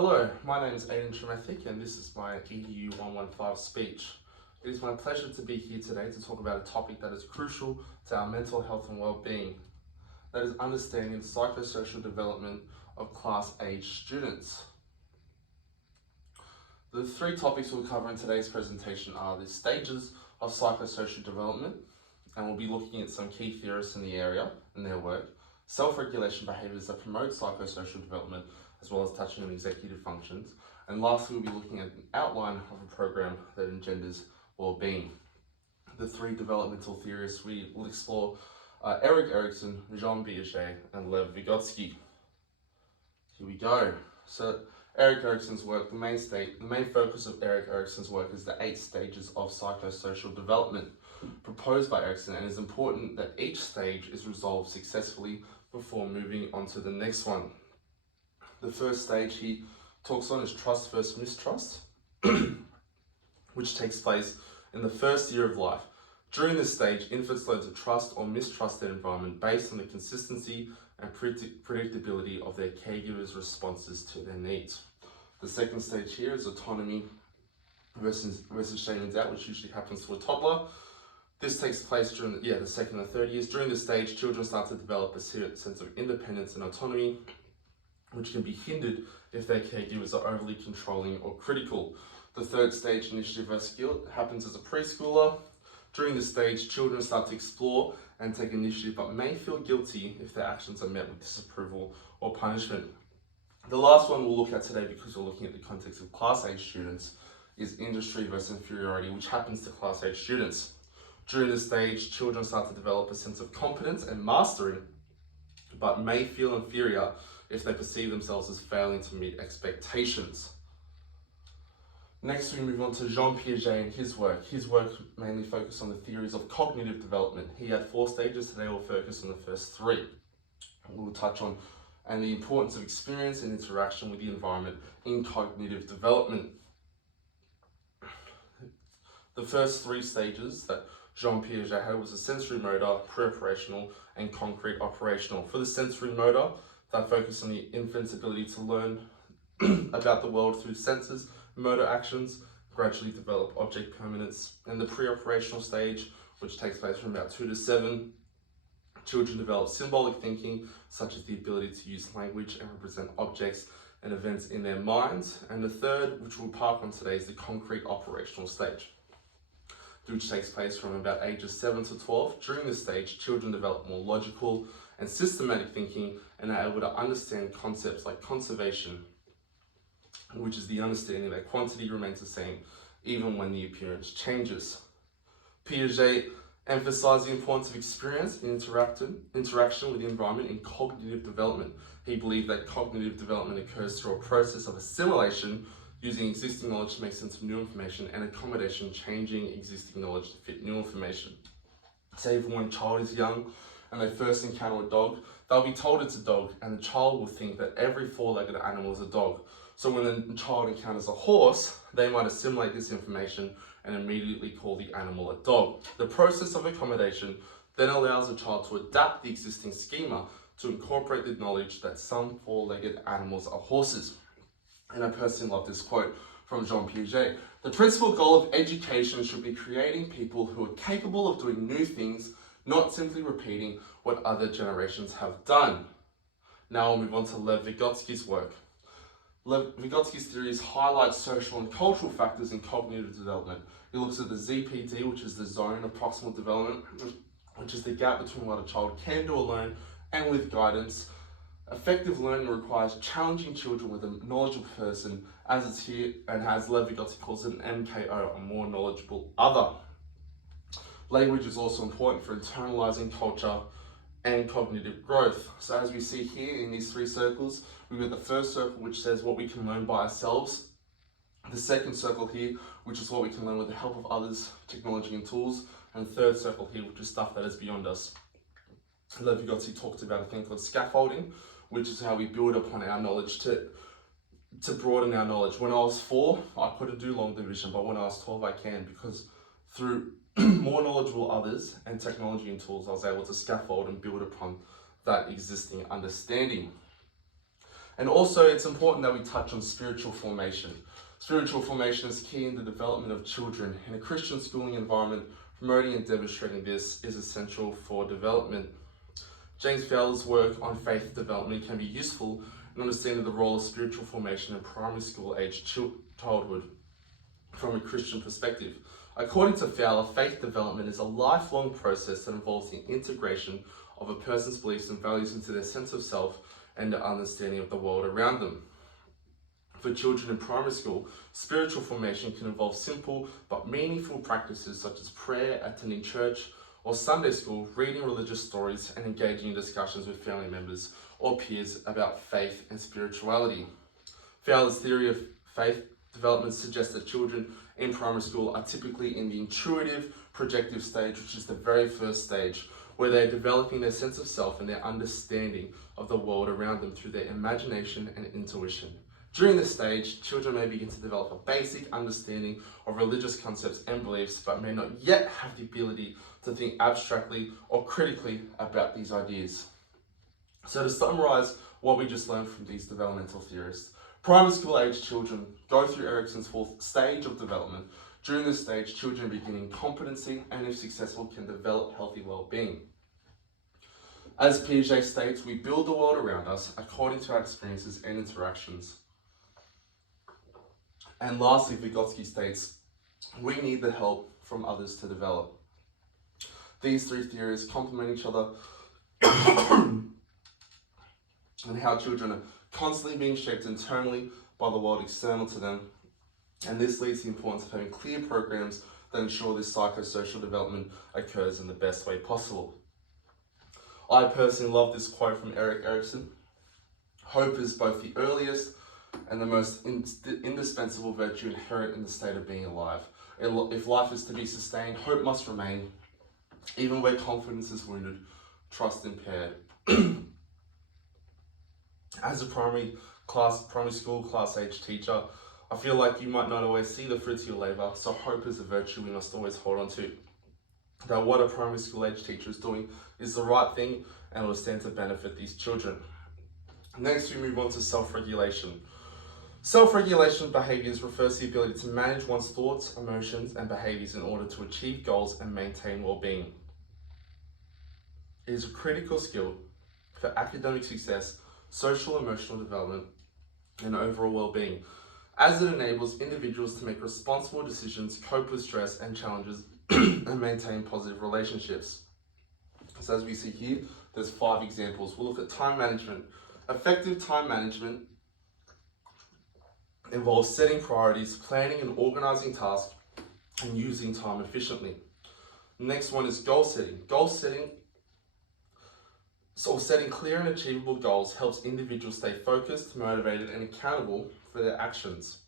Hello, my name is Aidan Tremethick and this is my EDU 115 speech. It is my pleasure to be here today to talk about a topic that is crucial to our mental health and well-being. That is understanding the psychosocial development of class-age students. The three topics we'll cover in today's presentation are the stages of psychosocial development, and we'll be looking at some key theorists in the area and their work, self-regulation behaviours that promote psychosocial development, as well as touching on executive functions. And lastly, we'll be looking at an outline of a program that engenders well-being. The three developmental theorists we will explore are Erik Erikson, Jean Piaget, and Lev Vygotsky. Here we go. So Erik Erikson's work, the main focus of Erik Erikson's work is the 8 stages of psychosocial development proposed by Erikson, and it's important that each stage is resolved successfully before moving on to the next one. The first stage he talks on is trust versus mistrust, which takes place in the first year of life. During this stage, infants learn to trust or mistrust their environment based on the consistency and predictability of their caregivers' responses to their needs. The second stage here is autonomy versus shame and doubt, which usually happens to a toddler. This takes place during the second and third years. During this stage, children start to develop a sense of independence and autonomy, which can be hindered if their caregivers are overly controlling or critical. The third stage, initiative versus guilt, happens as a preschooler. During this stage, children start to explore and take initiative, but may feel guilty if their actions are met with disapproval or punishment. The last one we'll look at today, because we're looking at the context of class-age students, is industry versus inferiority, which happens to class-age students. During this stage, children start to develop a sense of competence and mastery, but may feel inferior if they perceive themselves as failing to meet expectations. Next, we move on to Jean Piaget and his work. His work mainly focused on the theories of cognitive development. He had 4 stages. Today we'll focus on the first 3. We'll touch on and the importance of experience and interaction with the environment in cognitive development. The first 3 stages that Jean Piaget had was the sensory motor, pre-operational, and concrete operational. For the sensory motor, that focused on the infant's ability to learn about the world through senses, motor actions, gradually develop object permanence. In the pre-operational stage, which takes place from about 2 to 7, children develop symbolic thinking, such as the ability to use language and represent objects and events in their minds. And the third, which we'll park on today, is the concrete operational stage, which takes place from about ages 7 to 12. During this stage, children develop more logical and systematic thinking and are able to understand concepts like conservation, which is the understanding that quantity remains the same even when the appearance changes. Piaget emphasized the importance of experience and interaction with the environment in cognitive development. He believed that cognitive development occurs through a process of assimilation, using existing knowledge to make sense of new information, and accommodation, changing existing knowledge to fit new information. Say even when a child is young and they first encounter a dog, they'll be told it's a dog, and the child will think that every 4-legged animal is a dog. So when the child encounters a horse, they might assimilate this information and immediately call the animal a dog. The process of accommodation then allows the child to adapt the existing schema to incorporate the knowledge that some 4-legged animals are horses. And I personally love this quote from Jean Piaget. The principal goal of education should be creating people who are capable of doing new things, not simply repeating what other generations have done. Now we'll move on to Lev Vygotsky's work. Lev Vygotsky's theories highlight social and cultural factors in cognitive development. He looks at the ZPD, which is the zone of proximal development, which is the gap between what a child can do alone and with guidance. Effective learning requires challenging children with a knowledgeable person, as it's here, and as Lev Vygotsky calls it, an MKO, a more knowledgeable other. Language is also important for internalizing culture and cognitive growth. So as we see here in these 3 circles, we've got the first circle, which says what we can learn by ourselves. The second circle here, which is what we can learn with the help of others, technology and tools. And the third circle here, which is stuff that is beyond us. Lev Vygotsky talked about a thing called scaffolding, which is how we build upon our knowledge to broaden our knowledge. When I was 4, I couldn't do long division, but when I was 12, I can, because through more knowledgeable others and technology and tools, I was able to scaffold and build upon that existing understanding. And also, it's important that we touch on spiritual formation. Spiritual formation is key in the development of children. In a Christian schooling environment, promoting and demonstrating this is essential for development. James Fowler's work on faith development can be useful in understanding the role of spiritual formation in primary school age childhood from a Christian perspective. According to Fowler, faith development is a lifelong process that involves the integration of a person's beliefs and values into their sense of self and their understanding of the world around them. For children in primary school, spiritual formation can involve simple but meaningful practices such as prayer, attending church, or Sunday school, reading religious stories, and engaging in discussions with family members or peers about faith and spirituality. Fowler's theory of faith development suggests that children in primary school are typically in the intuitive, projective stage, which is the very first stage, where they're developing their sense of self and their understanding of the world around them through their imagination and intuition. During this stage, children may begin to develop a basic understanding of religious concepts and beliefs, but may not yet have the ability to think abstractly or critically about these ideas. So to summarize what we just learned from these developmental theorists, primary school age children go through Erikson's fourth stage of development. During this stage, children begin in competency and, if successful, can develop healthy well-being. As Piaget states, we build the world around us according to our experiences and interactions. And lastly, Vygotsky states, we need the help from others to develop. These three theories complement each other and how children are constantly being shaped internally by the world external to them. And this leads to the importance of having clear programs that ensure this psychosocial development occurs in the best way possible. I personally love this quote from Erik Erikson. Hope is both the earliest and the most indispensable virtue inherent in the state of being alive. If life is to be sustained, hope must remain, even where confidence is wounded, trust impaired. As a primary school class age teacher, I feel like you might not always see the fruits of your labour, so hope is a virtue we must always hold on to. That what a primary school age teacher is doing is the right thing and will stand to benefit these children. Next, we move on to self-regulation. Self-regulation behaviours refers to the ability to manage one's thoughts, emotions, and behaviours in order to achieve goals and maintain well-being. It is a critical skill for academic success, social emotional development, and overall well-being, as it enables individuals to make responsible decisions, cope with stress and challenges, and maintain positive relationships. So as we see here, there's 5 examples. We'll look at time management. Effective time management involves setting priorities, planning and organising tasks, and using time efficiently. The next one is goal setting. Setting clear and achievable goals helps individuals stay focused, motivated, and accountable for their actions.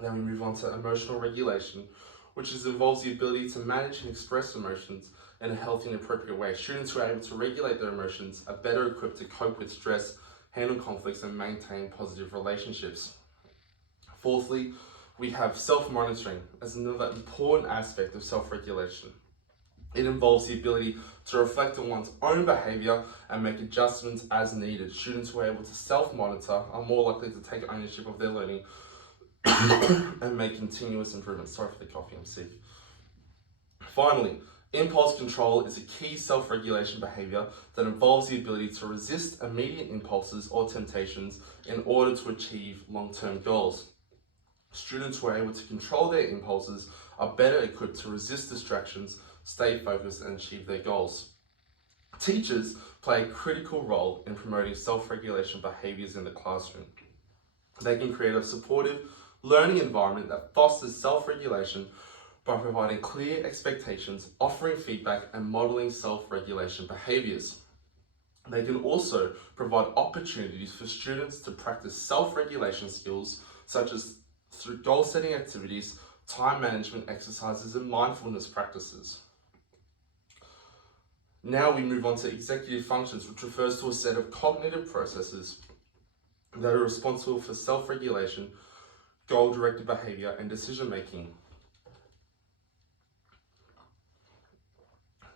Then we move on to emotional regulation, which involves the ability to manage and express emotions in a healthy and appropriate way. Students who are able to regulate their emotions are better equipped to cope with stress, handle conflicts, and maintain positive relationships. Fourthly, we have self-monitoring as another important aspect of self-regulation. It involves the ability to reflect on one's own behaviour and make adjustments as needed. Students who are able to self-monitor are more likely to take ownership of their learning and make continuous improvements. Sorry for the coffee, I'm sick. Finally, impulse control is a key self-regulation behaviour that involves the ability to resist immediate impulses or temptations in order to achieve long-term goals. Students who are able to control their impulses are better equipped to resist distractions, stay focused, and achieve their goals. Teachers play a critical role in promoting self-regulation behaviours in the classroom. They can create a supportive learning environment that fosters self-regulation by providing clear expectations, offering feedback, and modelling self-regulation behaviours. They can also provide opportunities for students to practice self-regulation skills such as through goal-setting activities, time management exercises, and mindfulness practices. Now we move on to executive functions, which refers to a set of cognitive processes that are responsible for self-regulation, goal-directed behaviour, and decision-making.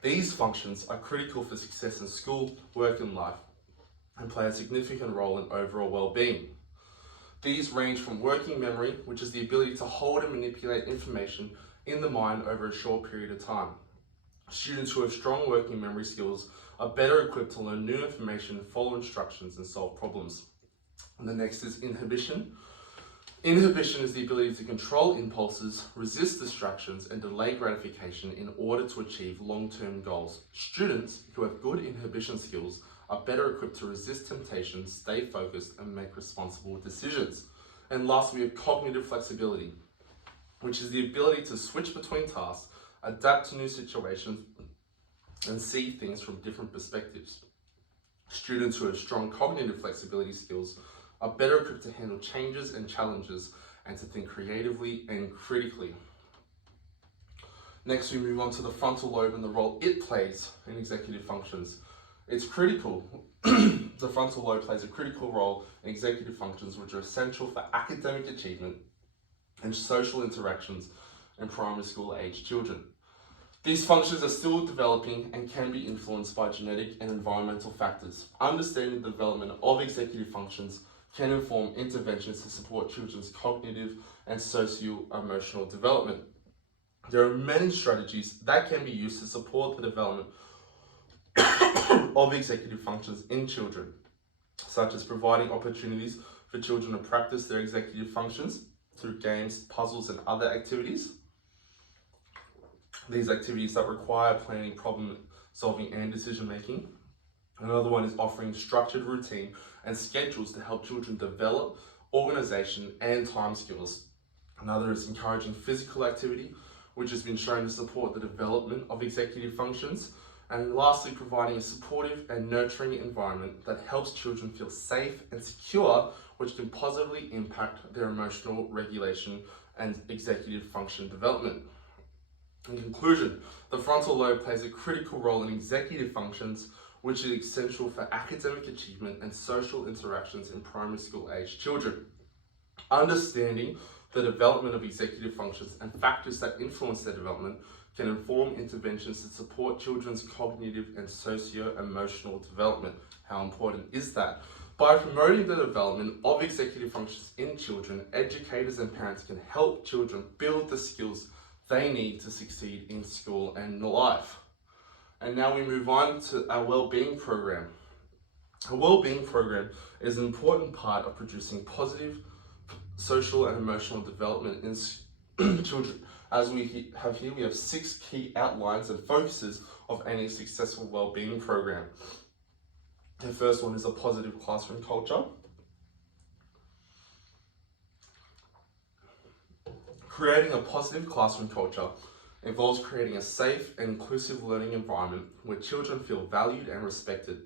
These functions are critical for success in school, work, and life, and play a significant role in overall well-being. These range from working memory, which is the ability to hold and manipulate information in the mind over a short period of time. Students who have strong working memory skills are better equipped to learn new information, follow instructions, and solve problems. And the next is inhibition. Inhibition is the ability to control impulses, resist distractions, and delay gratification in order to achieve long-term goals. Students who have good inhibition skills are better equipped to resist temptations, stay focused, and make responsible decisions. And last, we have cognitive flexibility, which is the ability to switch between tasks, adapt to new situations, and see things from different perspectives. Students who have strong cognitive flexibility skills are better equipped to handle changes and challenges and to think creatively and critically. Next, we move on to the frontal lobe and the role it plays in executive functions. It's critical. The frontal lobe plays a critical role in executive functions, which are essential for academic achievement and social interactions in primary school age children. These functions are still developing and can be influenced by genetic and environmental factors. Understanding the development of executive functions can inform interventions to support children's cognitive and socio-emotional development. There are many strategies that can be used to support the development of executive functions in children, such as providing opportunities for children to practice their executive functions through games, puzzles, and other activities. These activities that require planning, problem solving, and decision making. Another one is offering structured routine and schedules to help children develop organization and time skills. Another is encouraging physical activity, which has been shown to support the development of executive functions. And lastly, providing a supportive and nurturing environment that helps children feel safe and secure, which can positively impact their emotional regulation and executive function development. In conclusion, the frontal lobe plays a critical role in executive functions, which is essential for academic achievement and social interactions in primary school age children. Understanding the development of executive functions and factors that influence their development can inform interventions to support children's cognitive and socio-emotional development. How important is that? By promoting the development of executive functions in children, educators and parents can help children build the skills they need to succeed in school and in life. And now we move on to our well-being program. A well-being program is an important part of producing positive social and emotional development in children. As we have here, we have 6 key outlines and focuses of any successful well-being program. The first one is a positive classroom culture. Creating a positive classroom culture involves creating a safe and inclusive learning environment where children feel valued and respected.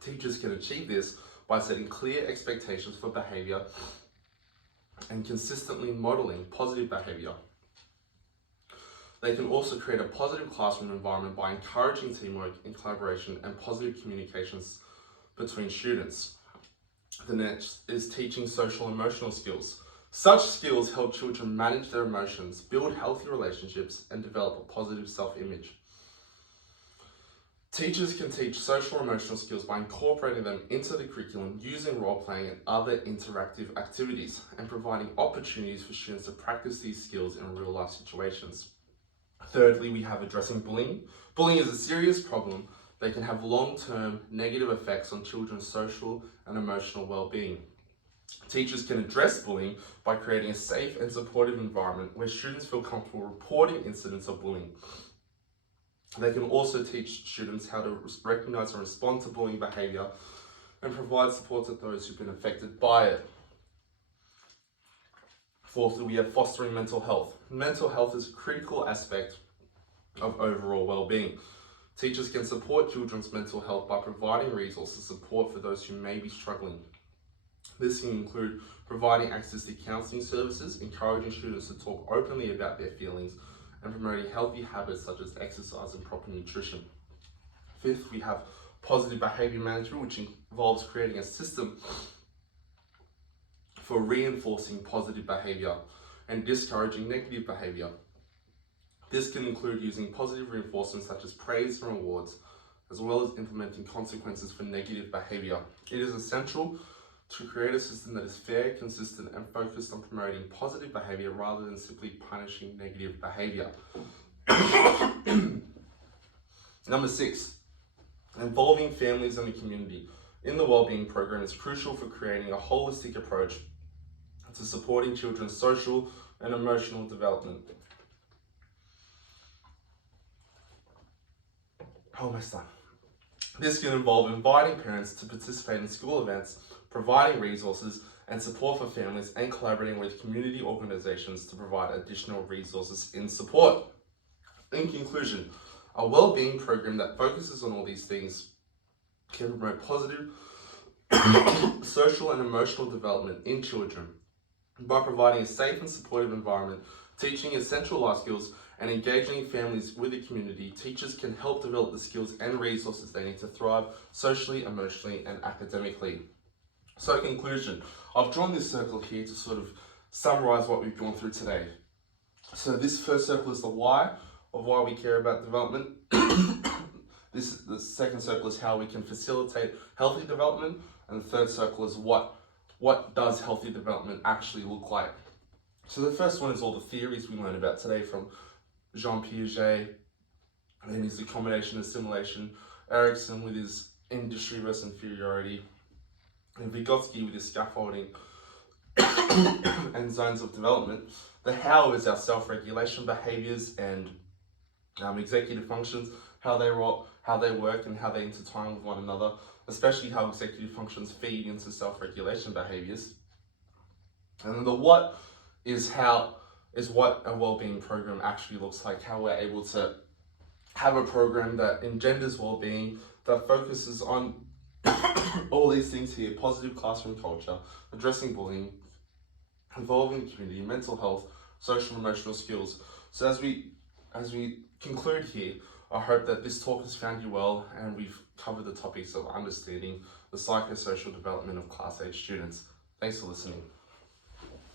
Teachers can achieve this by setting clear expectations for behavior and consistently modeling positive behavior. They can also create a positive classroom environment by encouraging teamwork and collaboration and positive communications between students. The next is teaching social emotional skills. Such skills help children manage their emotions, build healthy relationships, and develop a positive self-image. Teachers can teach social emotional skills by incorporating them into the curriculum using role-playing and other interactive activities and providing opportunities for students to practice these skills in real-life situations. Thirdly, we have addressing bullying. Bullying is a serious problem that can have long-term negative effects on children's social and emotional well-being. Teachers can address bullying by creating a safe and supportive environment where students feel comfortable reporting incidents of bullying. They can also teach students how to recognize and respond to bullying behavior and provide support to those who've been affected by it. Fourthly, we have fostering mental health. Mental health is a critical aspect of overall well-being. Teachers can support children's mental health by providing resources and support for those who may be struggling. This can include providing access to counselling services, encouraging students to talk openly about their feelings, and promoting healthy habits such as exercise and proper nutrition. Fifth, we have positive behaviour management, which involves creating a system for reinforcing positive behaviour and discouraging negative behaviour. This can include using positive reinforcement such as praise and rewards, as well as implementing consequences for negative behaviour. It is essential to create a system that is fair, consistent, and focused on promoting positive behaviour rather than simply punishing negative behaviour. Number 6, involving families and the community in the wellbeing program is crucial for creating a holistic approach to supporting children's social and emotional development. Almost done. This can involve inviting parents to participate in school events, providing resources and support for families, and collaborating with community organisations to provide additional resources in support. In conclusion, a wellbeing program that focuses on all these things can promote positive social and emotional development in children by providing a safe and supportive environment, teaching essential life skills, and engaging families with the community. Teachers can help develop the skills and resources they need to thrive socially, emotionally, and academically. So, conclusion, I've drawn this circle here to sort of summarize what we've gone through today. So this first circle is the why of why we care about development. The second circle is how we can facilitate healthy development, and the third circle is what does healthy development actually look like. So the first one is all the theories we learned about today from Jean Piaget and his accommodation assimilation, Erikson with his industry versus inferiority, and Vygotsky with his scaffolding and zones of development. The how is our self-regulation behaviours and executive functions, how they work and how they intertwine with one another, especially how executive functions feed into self-regulation behaviours. And then the what is what a wellbeing program actually looks like, how we're able to have a program that engenders wellbeing, that focuses on all these things here: positive classroom culture, addressing bullying, involving the community, mental health, social and emotional skills. So as we conclude here, I hope that this talk has found you well, and we've covered the topics of understanding the psychosocial development of class age students. Thanks for listening.